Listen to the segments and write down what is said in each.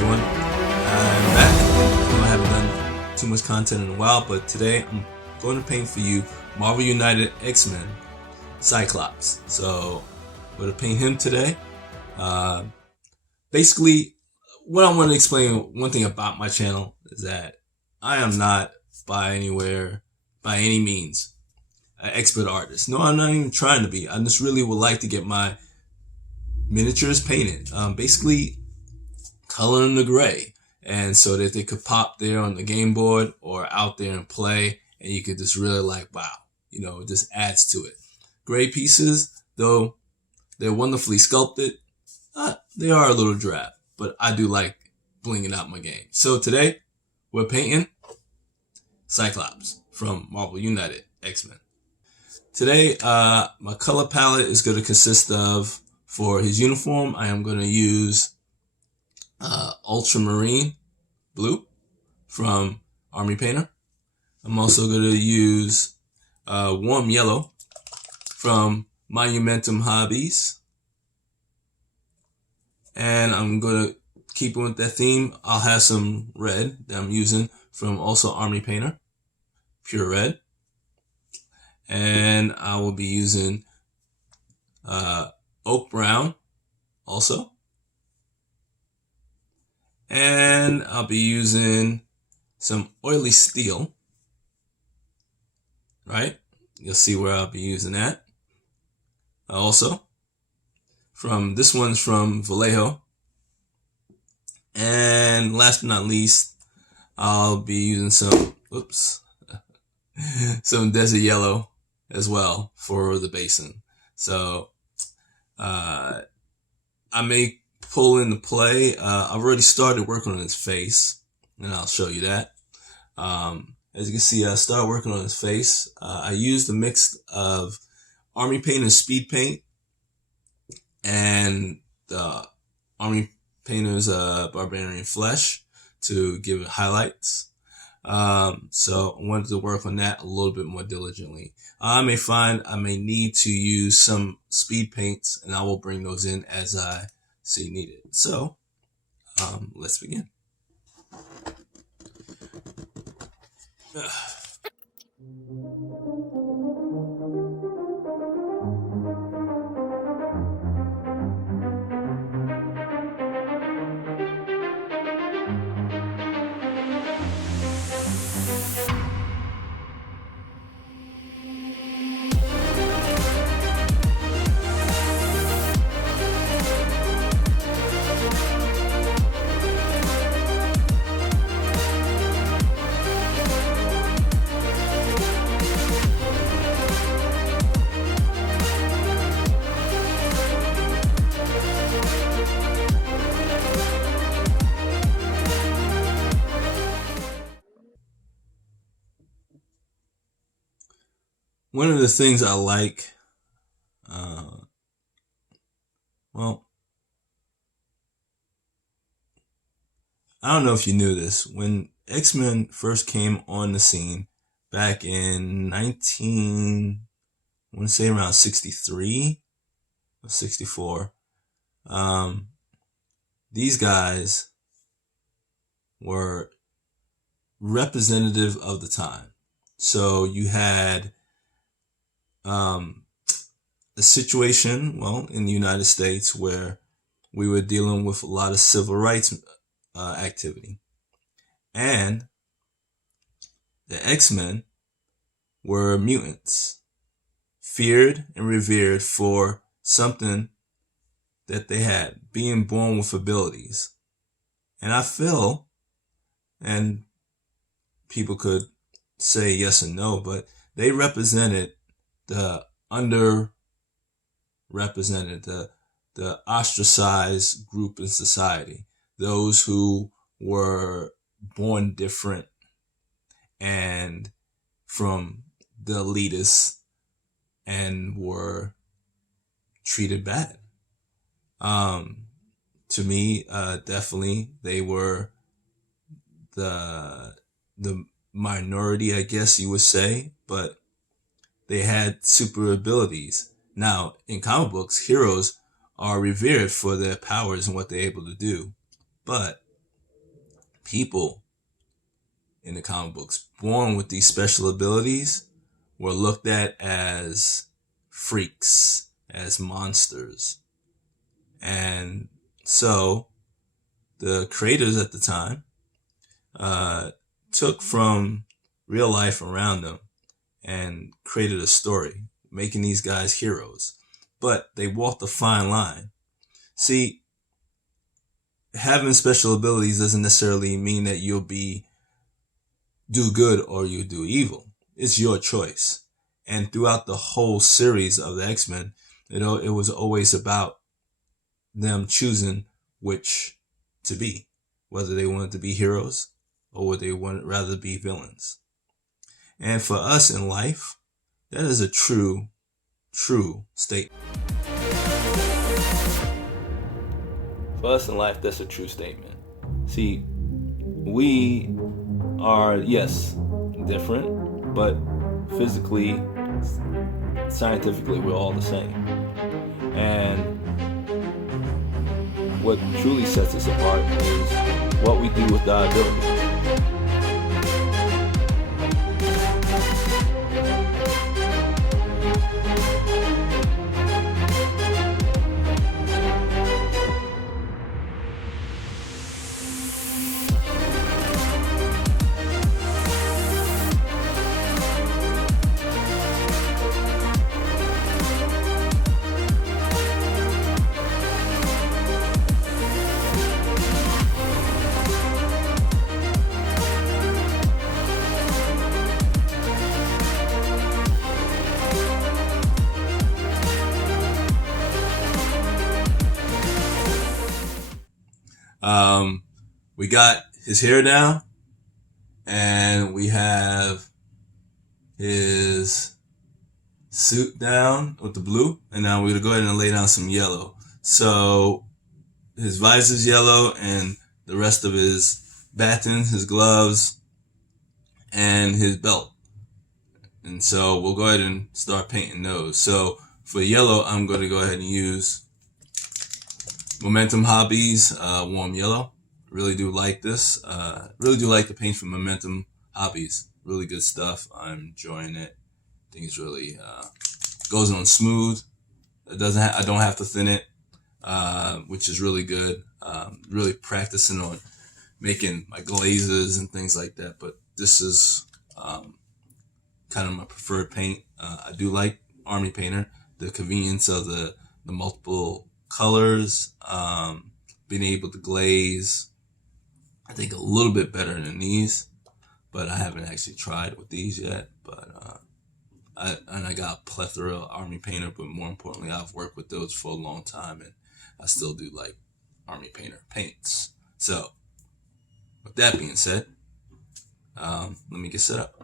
everyone? I'm back. I know I haven't done too much content in a while, but today I'm going to paint for you Marvel United X-Men Cyclops. So I'm going to paint him today. Basically, what I want to explain, one thing about my channel is that I am not by any means an expert artist. No, I'm not even trying to be. I just really would like to get my miniatures painted. Basically coloring the gray, and so that they could pop there on the game board or out there and play, and you could just really like, wow, you know, it just adds to it. Gray pieces, though they're wonderfully sculpted, they are a little drab, but I do like blinging out my game. So today we're painting Cyclops from Marvel United X-Men. Today my color palette is going to consist of, for his uniform, I am going to use ultramarine blue from Army Painter. I'm also going to use warm yellow from Monument Hobbies. And I'm going to keep with that theme. I'll have some red that I'm using from also Army Painter, pure red. And I will be using oak brown also. And I'll be using some oily steel, right? You'll see where I'll be using that. Also, this one's from Vallejo. And last but not least, I'll be using some desert yellow as well for the basin. So, I may pull into play. I've already started working on his face, and I'll show you that. As you can see, I started working on his face. I used a mix of Army Paint and Speed Paint and the Army Painter's Barbarian Flesh to give it highlights. So I wanted to work on that a little bit more diligently. I may find I may need to use some speed paints, and I will bring those in as I see needed. So let's begin. One of the things I like, well, I don't know if you knew this. When X-Men first came on the scene back in I want to say around 63 or 64, these guys were representative of the time. So you had a situation, well, in the United States where we were dealing with a lot of civil rights activity. And the X-Men were mutants, feared and revered for something that they had, being born with abilities. And I feel, and people could say yes and no, but they represented the underrepresented, the ostracized group in society, those who were born different and from the elitists and were treated bad. To me, definitely they were the minority, I guess you would say, but they had super abilities. Now, in comic books, heroes are revered for their powers and what they're able to do. But people in the comic books born with these special abilities were looked at as freaks, as monsters. And so the creators at the time took from real life around them and created a story, making these guys heroes. But they walked a fine line. See, having special abilities doesn't necessarily mean that you'll do good or you do evil. It's your choice. And throughout the whole series of the X-Men, it was always about them choosing which to be, whether they wanted to be heroes or whether they wanted rather be villains. And for us in life, that is a true statement. For us in life, that's a true statement. See, we are, yes, different, but physically, scientifically, we're all the same. And what truly sets us apart is what we do with our ability. We got his hair down, and we have his suit down with the blue, and now we're gonna go ahead and lay down some yellow. So his visor's yellow, and the rest of his baton, his gloves, and his belt. And so we'll go ahead and start painting those. So for yellow, I'm going to go ahead and use Monument Hobbies warm yellow. Really do like this. Really do like the paint from Monument Hobbies. Really good stuff. I'm enjoying it. I think it's really goes on smooth. I don't have to thin it, which is really good. Really practicing on making my glazes and things like that. But this is kind of my preferred paint. I do like Army Painter. The convenience of the multiple colors, being able to glaze, I think a little bit better than these, but I haven't actually tried with these yet. But I got a plethora of Army Painter, but more importantly, I've worked with those for a long time, and I still do like Army Painter paints. So with that being said, let me get set up.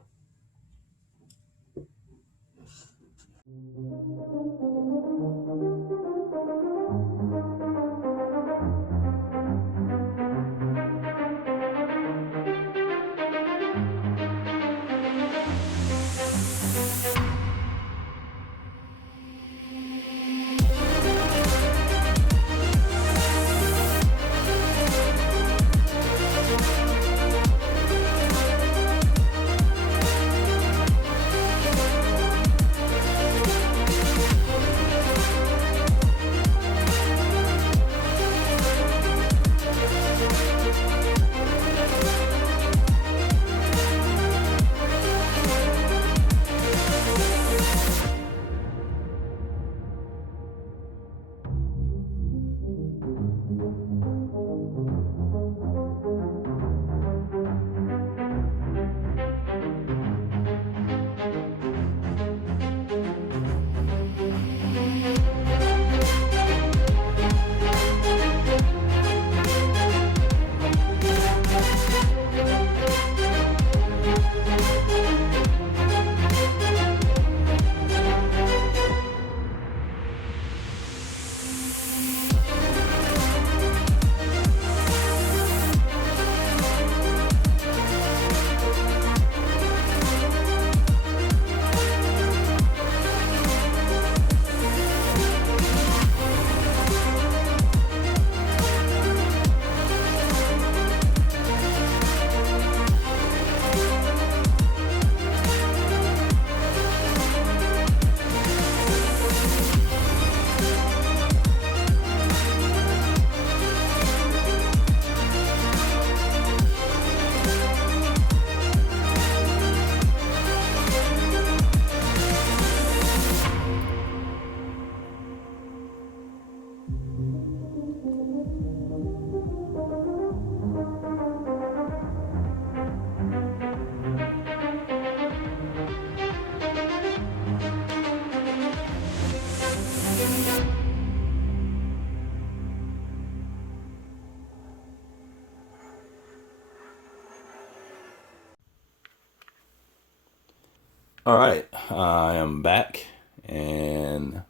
All right, I am back, and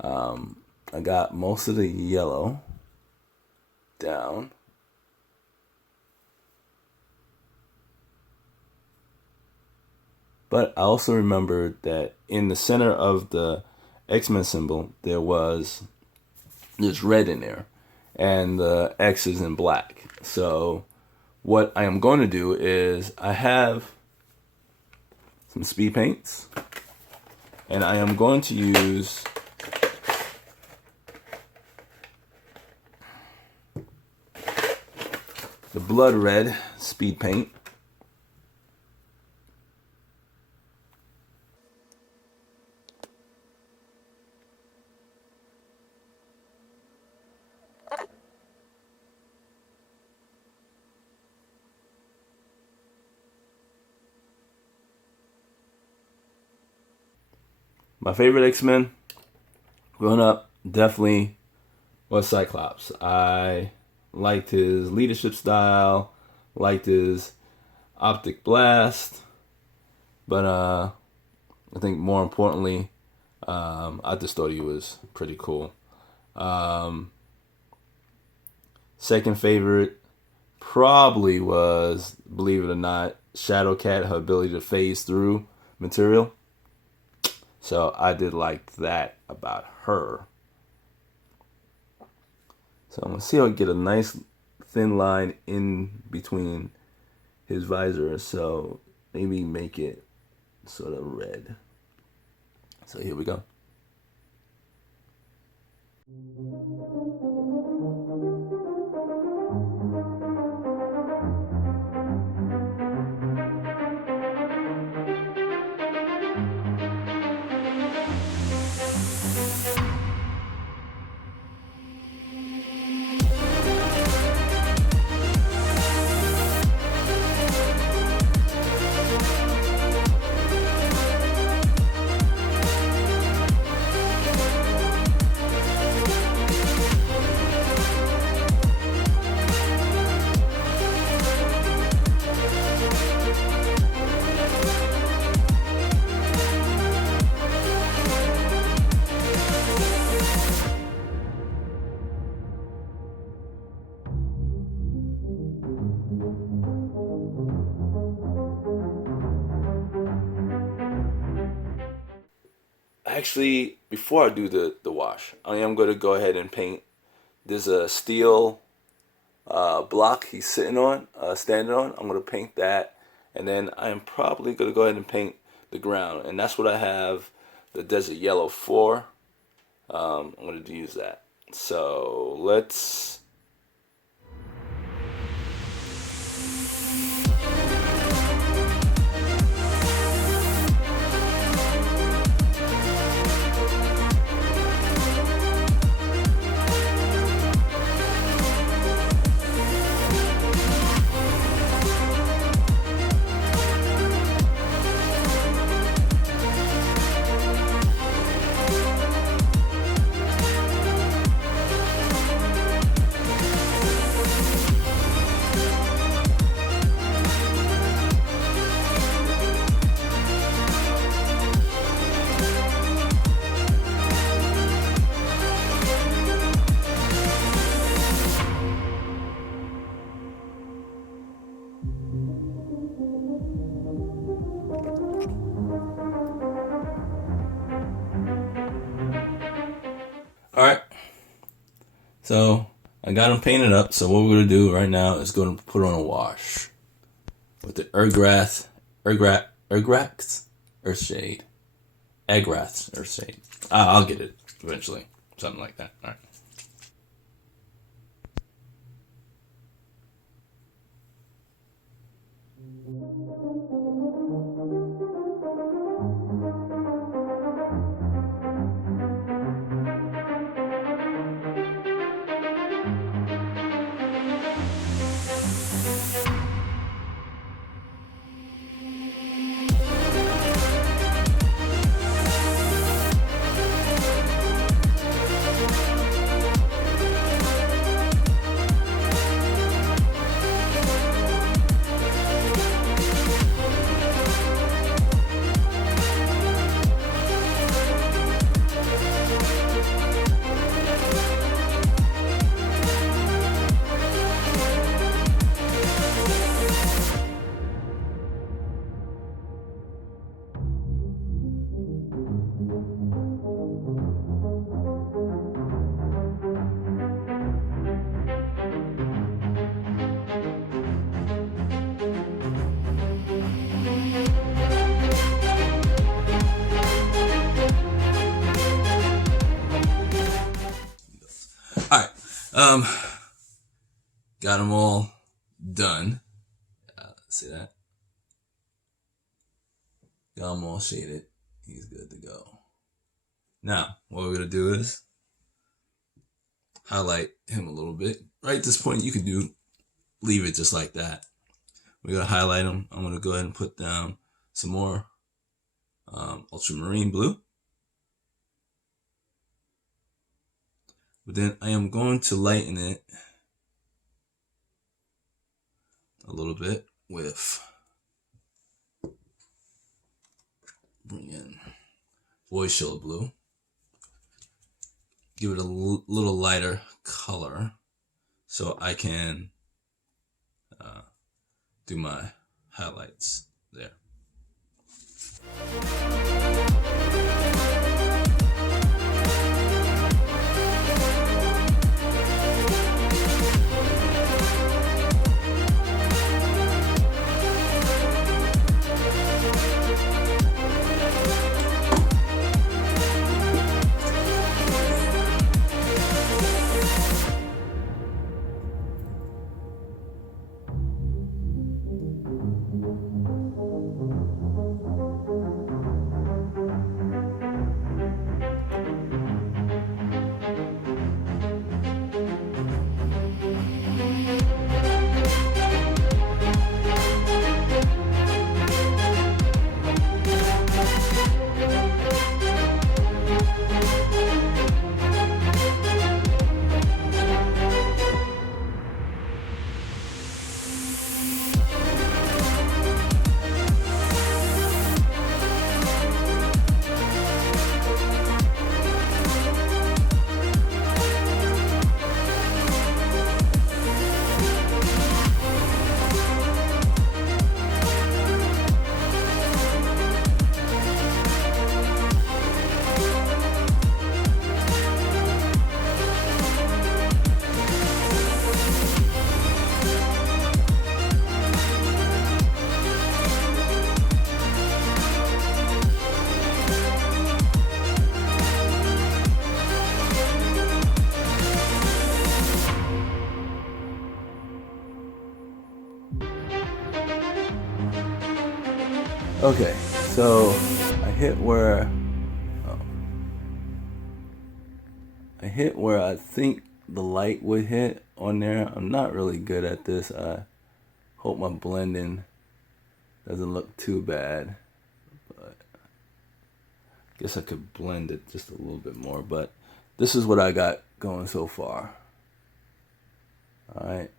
I got most of the yellow down. But I also remembered that in the center of the X-Men symbol, there's red in there, and the X is in black. So what I am going to do is I have some speed paints, and I am going to use the blood red speed paint. My favorite X-Men growing up definitely was Cyclops. I liked his leadership style, liked his optic blast, but I think more importantly, I just thought he was pretty cool. Second favorite probably was, believe it or not, Shadowcat, her ability to phase through material. So I did like that about her. So I'm going to see if I can get a nice thin line in between his visor. So maybe make it sort of red. So here we go. Actually, before I do the wash, I am going to go ahead and paint. There's a steel block he's sitting on, standing on. I'm going to paint that, and then I am probably going to go ahead and paint the ground, and that's what I have the desert yellow for. I'm going to use that. So let's. All right. So I got them painted up. So what we're gonna do right now is going to put on a wash with the Earthshade, Earthshade. I'll get it eventually, something like that. All right. Got them all done. See that? Got them all shaded. He's good to go. Now, what we're going to do is highlight him a little bit. Right at this point, you could leave it just like that. We're going to highlight him. I'm going to go ahead and put down some more ultramarine blue. But then I am going to lighten it a little bit with bring in void shield blue. Give it a little lighter color so I can do my highlights there. Okay, so I hit where I think the light would hit on there. I'm not really good at this. I hope my blending doesn't look too bad, but I guess I could blend it just a little bit more, but this is what I got going so far. All right,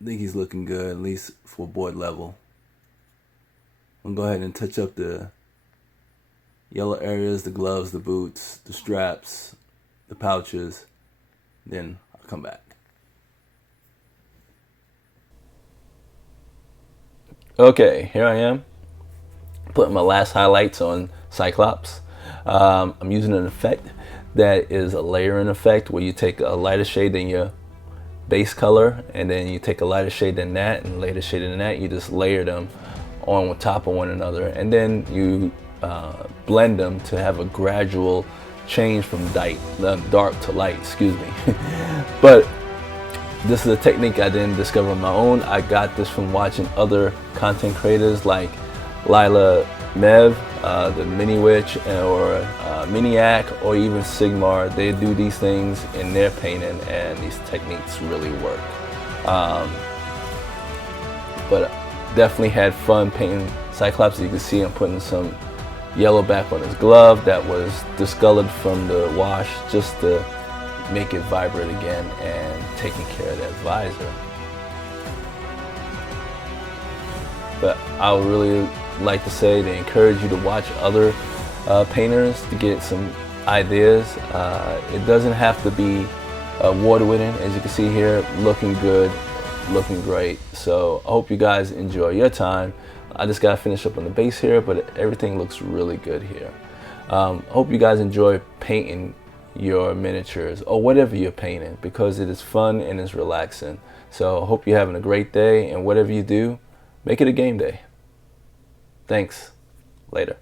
I think he's looking good, at least for board level. I'm gonna go ahead and touch up the yellow areas, the gloves, the boots, the straps, the pouches, then I'll come back. Okay, here I am, putting my last highlights on Cyclops. I'm using an effect that is a layering effect where you take a lighter shade than your base color, and then you take a lighter shade than that and lighter shade than that. You just layer them on top of one another, and then you blend them to have a gradual change from dark to light, excuse me. But this is a technique I didn't discover on my own. I got this from watching other content creators like Lila Mev, the Mini Witch, or Miniac, or even Sigmar. They do these things in their painting, and these techniques really work. But definitely had fun painting Cyclops. As you can see, I'm putting some yellow back on his glove that was discolored from the wash, just to make it vibrant again, and taking care of that visor. But I would really like to say to encourage you to watch other painters to get some ideas. It doesn't have to be award-winning, as you can see here, looking good, looking great. So I hope you guys enjoy your time. I just got to finish up on the base here, but everything looks really good here. I hope you guys enjoy painting your miniatures or whatever you're painting, because it is fun and it's relaxing. So I hope you're having a great day, and whatever you do, make it a game day. Thanks. Later.